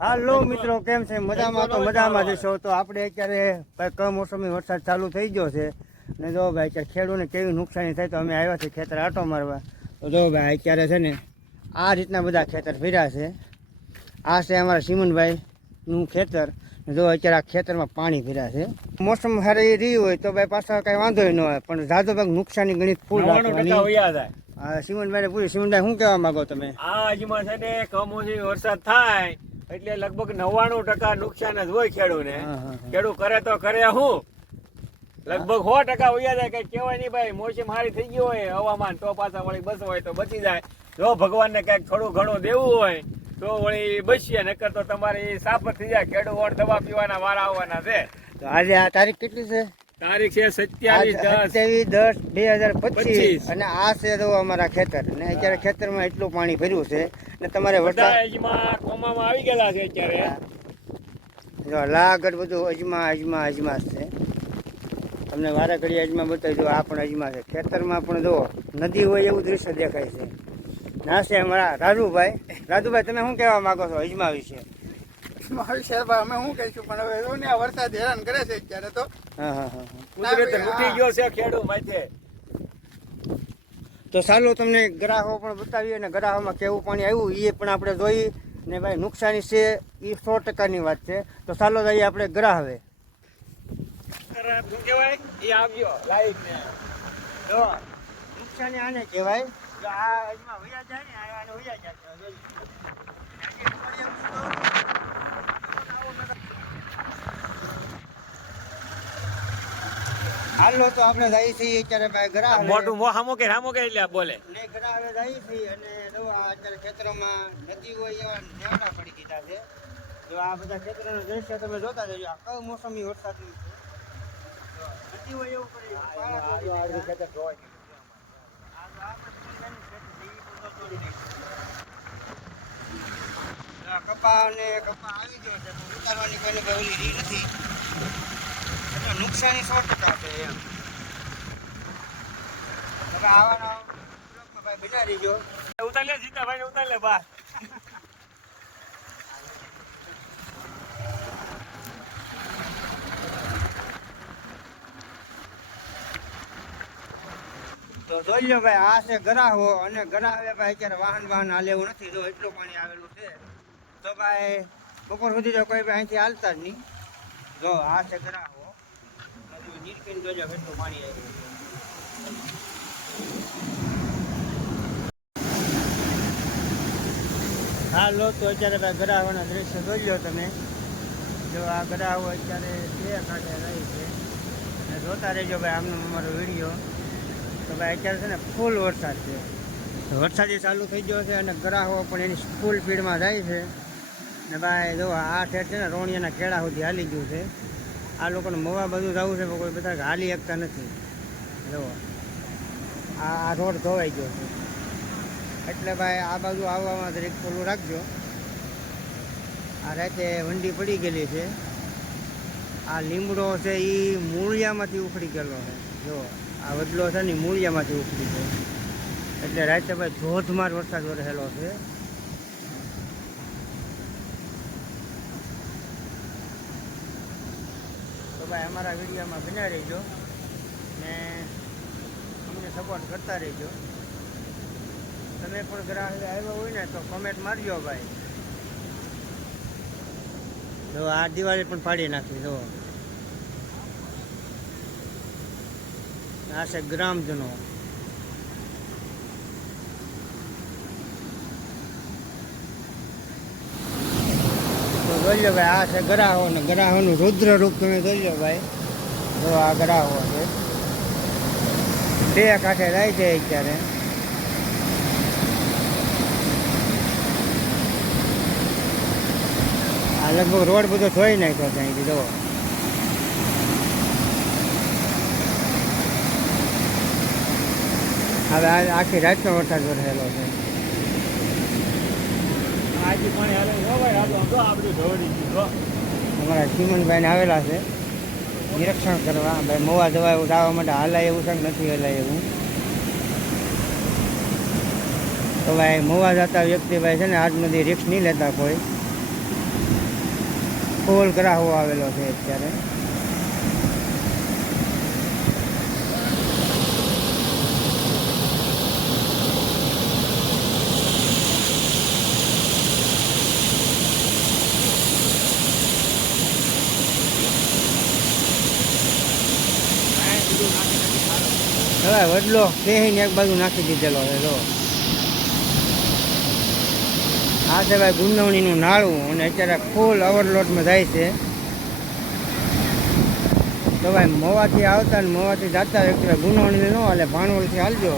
હાલો મિત્રો કેમ છે? મજામાં તો મજામાં જશો તો આપણે અત્યારે ભાઈ કમોસમી વરસાદ ચાલુ થઈ ગયો છે. ને જો ભાઈ અત્યારે ખેડૂતને કેવી નુકસાની થાય તો અમે આવ્યા છીએ ખેતર આટો મારવા. તો જો ભાઈ અત્યારે છે ને આ રીતના બધા ખેતર ફેર્યા છે. આ છે અમારા સિમનભાઈનું ખેતર. જો અત્યારે આ ખેતરમાં પાણી ફેર્યા છે. મોસમ સારી રહી હોય તો ભાઈ પાછા કાંઈ વાંધો ન હોય પણ જાદો ભાગ નુકસાની ગણિત ફૂલ રાખવાની. સિમનભાઈને પૂછ્યું. સિમનભાઈ શું કહેવા માંગો તમે? આ હજીમાં છે ને કમોસમી વરસાદ થાય એટલે લગભગ નવ્વાણું ટકા નુકસાન જ હોય ખેડૂને. ને હા. કરે તો કરે હું? લગભગ સો ટકા હોય જાય કઈ કહેવાય નહીં ભાઈ મોસમ હારી થઈ ગયું હોય હવામાન તો પાછા વળી બસ હોય તો બચી જાય. જો ભગવાનને કંઈક થોડું ઘણું દેવું હોય તો વળી બચીએ નકર તો તમારે સાફ થઈ જાય. ખેડૂ વણ દવા પીવાના વારા આવવાના છે. તો આજે આ તારીખ કેટલી છે? તારીખ છે સત્યાવીસ દસ. સત્યાવીસ દસ બે હજાર પચીસ. પચીસ. અને આ છે અમારા ખેતર. ને અત્યારે ખેતરમાં એટલું પાણી ભર્યું છે ને તમારે બધા વરસાદ કોમામાં આવી ગયેલા છે અત્યારે જો લાગડ બધું અજમા અજમા અજમા છે. તમને વારા ઘડી અજમા બતાવી દો આ પણ અજમા છે. ખેતરમાં પણ જો નદી હોય એવું દૃશ્ય દેખાય છે. ના છે અમારા રાજુભાઈ. રાજુભાઈ તમે શું કહેવા માંગો છો અજમા વિશે? મારું શહેરમાં અમે શું કહીશું પણ હવે ને આ વરસાદ હેરાન કરે છે અત્યારે તો. હા હા હા હા. કુદરત લૂંટી ગયો છે ખેડૂત માથે. તો ચાલો તમને ગ્રાહકો પણ બતાવીએ અને ગ્રાહોમાં કેવું પાણી આવ્યું એ પણ આપણે જોઈ. ને ભાઈ નુકસાની છે એ સો ટકાની વાત છે. તો ચાલો જઈએ આપણે ગ્રાહવે. નુકસાની આને કહેવાય? આ વયા જાય ને આને વયા જાય છે. જોઈ. હાલો તો આપણે જઈએ છીએ અત્યારે ભાઈ ગ્રાહ મોટું મો હામો કે રામો કે એટલે બોલે. ને ગ્રાહવે જઈએ છીએ અને જો આ અત્યારે ખેતરોમાં નદી હોય એવા નેવડા પડી દીધા છે. જો આ બધા ખેતરોનો દ્રશ્ય તમે જોતા જજો. આ કમોસમી વરસાદનું છે. નદી હોય એવું પડી પાળા પડી દીધા. આ તો આપણે સિંગલની ખેતી છે, ઈ બધો તોડી નાખ્યો. કપા ને કપા આવી ગયો છે. પણ ઉતારવાની કોઈને કોઈ નથી. નુકસાની સો ટકા છે એમ. હવે ભાઈ બિના રહીજો. ઉતાર લે જીતા ભાઈ ઉતાર લે તો જોઈ લો ભાઈ આ છે ગરાહો અને ગરાહે ભાઈ અત્યારે વાહન વાહન હાલેવું નથી. જો એટલું પાણી આવેલું છે. તો ભાઈ બપોર સુધી તો કોઈ ભાઈ અહીંથી હાલતા જ નહીં. જો આ છે ગરાહો. પાણી આવ્યું હા, લો, તો અત્યારે ભાઈ ગરાહોના દ્રશ્ય જોઈ લો તમે. જો આ ગરાવો અત્યારે બે કાંઠે રહી છે. અને જોતા રહેજો ભાઈ, આમનો અમારો વીડિયો. તો ભાઈ, અત્યારે છે ને ફૂલ વરસાદ છે. વરસાદ ચાલુ થઈ ગયો છે અને ગ્રાહકો પણ એની ફૂલ સ્પીડમાં જાય છે. ને ભાઈ, જો આ ઠેર છે ને રોણિયાના કેળા સુધી હાલી ગયું છે. આ લોકોને મવા બધું જવું છે, પણ કોઈ બધા હાલી શકતા નથી. જો આ આ રોડ ધોવાઈ ગયો છે. એટલે ભાઈ આ બાજુ આવવામાં દરેક પેલું રાખજો. આ રાતે વંડી પડી ગયેલી છે. આ લીમડો છે એ મૂળિયામાંથી ઉખડી ગયેલો છે. જો આ વડલો છે ને મૂળિયામાંથી ઉખડી ગયો. એટલે રાતે ભાઈ ધોધમાર વરસાદ વરસેલો છે. ભાઈ અમારા વિડીયોમાં બન્યા રહેજો ને અમને સપોર્ટ કરતા રહેજો. તમે પણ ગ્રાહક આવ્યા હોય ને તો કોમેન્ટ મારજો ભાઈ. જો આ દિવાળી પણ ફાડી નાખી, જો. આ છે ગ્રામજનો તો જોઈ લો ભાઈ આ છે ગ્રાહો ને ગરાહોનું રુદ્ર રૂપ તમે જોઈ લો ભાઈ. જો આ ગ્રાહો છે. બે કાંઠે રહી છે અત્યારે. આ લગભગ રોડ બધો ધોઈ નાખ્યો છે અહીંથી, જુઓ. હવે આખી રાતનો વરસાદ વરસેલો છે. આજે પણ હાલે અમારા આવેલા છે, નિરીક્ષણ કરવા. ભાઈ મોવા દવા એવું જવા માટે હાલાય એવું છે નથી હલાય એવું? તો ભાઈ, મોવા જતા વ્યક્તિ ભાઈ છે ને, આજ સુધી રિક્સ નહીં લેતા કોઈ. ફૂલ કરાવો આવેલો છે અત્યારે. હવે વડલો બેહીને એક બાજુ નાખી દીધેલો છે જો. આ છે ભાઈ ગુંદવણીનું નાળું અને અત્યારે ફૂલ ઓવરલોડમાં જાય છે. તો ભાઈ મોવાથી આવતા ને મોવાથી જતા એટલે ગુંદવણી ન હાલે ભાણવળથી હાલજો.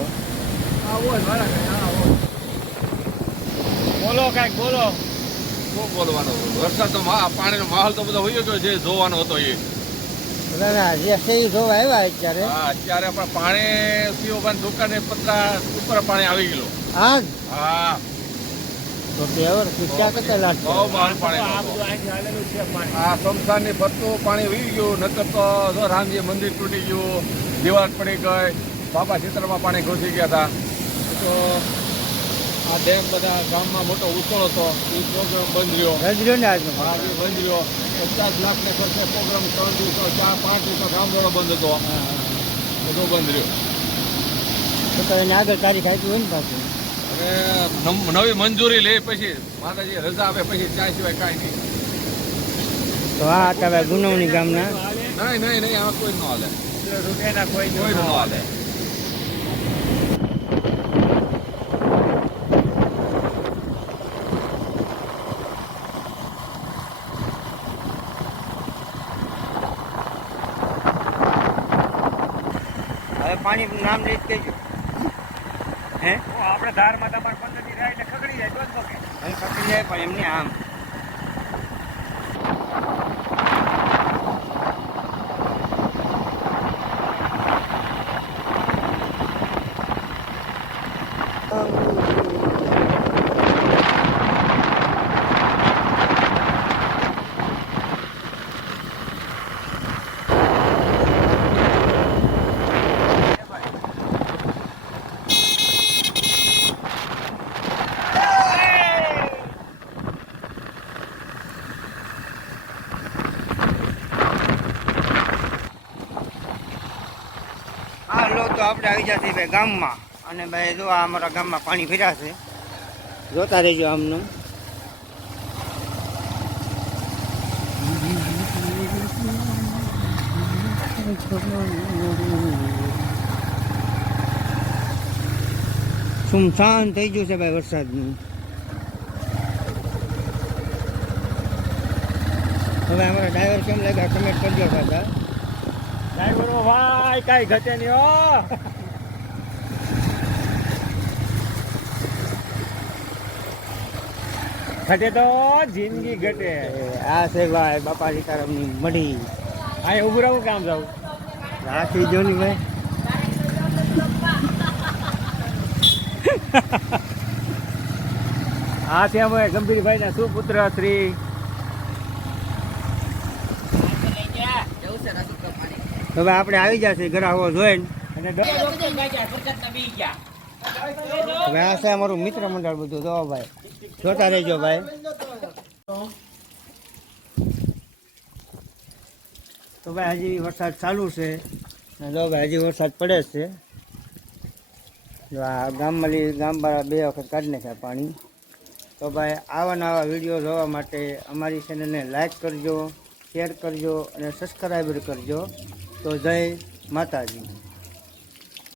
બોલો કાંઈક બોલો. શું બોલવાનો? વરસાદ તો પાણીનો માહોલ તો બધો હોય ગયો જે જોવાનો હતો એ. અત્યારે. અત્યારે પણ પાણી સીઓભાઈ દુકાને પતરા ઉપર પાણી આવી ગયેલું. હા હા. તો કેવર ક્યાં કરતા બહુ બહાર પાણી આ પાણી વી ગયું નકર તો જો રામજી મંદિર તૂટી ગયું દિવાલ પડી ગઈ બાપા ચિત્રમાં પાણી ઘૂસી ગયા હતા. તો આ ડેમ બધા ગામમાં મોટો ઉછળ હતો. એ પ્રોગ્રામ બંધ રહ્યો. બંધ રહ્યો પચાસ લાખ ને ખર્ચે પ્રોગ્રામ ત્રણ દિવસો ચાર પાંચ દિવસો ગામ વાળો બંધ હતો. બધો બંધ રહ્યો. તો એને આગળ તારીખ આપી હોય ને પાછું. હવે નમ- નવી મંજૂરી લે પછી માતાજી રજા આપે પછી ચા સિવાય કાંઈ નહીં. તો આ હતા ગુનવણી ગામના? નહીં નહીં નહીં આ કોઈ ન હાલે. રૂપિયાના કોઈ કોઈ ન હાલે. હવે પાણી નામ લઈ જ કહેજો. હે? આપણે ધારમાં તમારે પંદર દી રાય એટલે ખગડી જાય તો જ બકે. જાય પણ એમની આમ. આપણે ભાઈ ગામમાં. અને ભાઈ જો આ અમારા ગામમાં પાણી ભર્યા છે. જોતા રહેજો આમનું. સુમસાન થઈ ગયું છે ભાઈ વરસાદનું? હવે અમારા ડ્રાઈવર કેમ લાગ્યા? કમેન્ટ કરજો દાદા ડ્રાઈવરો ભાઈ કાંઈ ઘટે નહીં હો. ઘટે તો જિંદગી ઘટે. આ છે ભાઈ બાપા સીતારામની મઢી. આ ઉભું રહું કામ જાવ રાખી જો ની ભાઈ. આ છે અમે ગંભીરભાઈ ના સુપુત્ર શ્રી. હવે આપણે આવી જશે ઘરાવો જોઈને. અને હવે આ છે અમારું મિત્ર મંડળ બધું જો ભાઈ. જોતા રહેજો ભાઈ. તો ભાઈ હજી વરસાદ ચાલુ છે. જો ભાઈ હજી વરસાદ પડે છે. જો આ ગામમાં ગામવાળા બે વખત કાઢી નાખ્યા પાણી. તો ભાઈ આવા નવા વીડિયો જોવા માટે અમારી ચેનલને લાઈક કરજો શેર કરજો અને સબસ્ક્રાઈબર કરજો. તો જય માતાજી.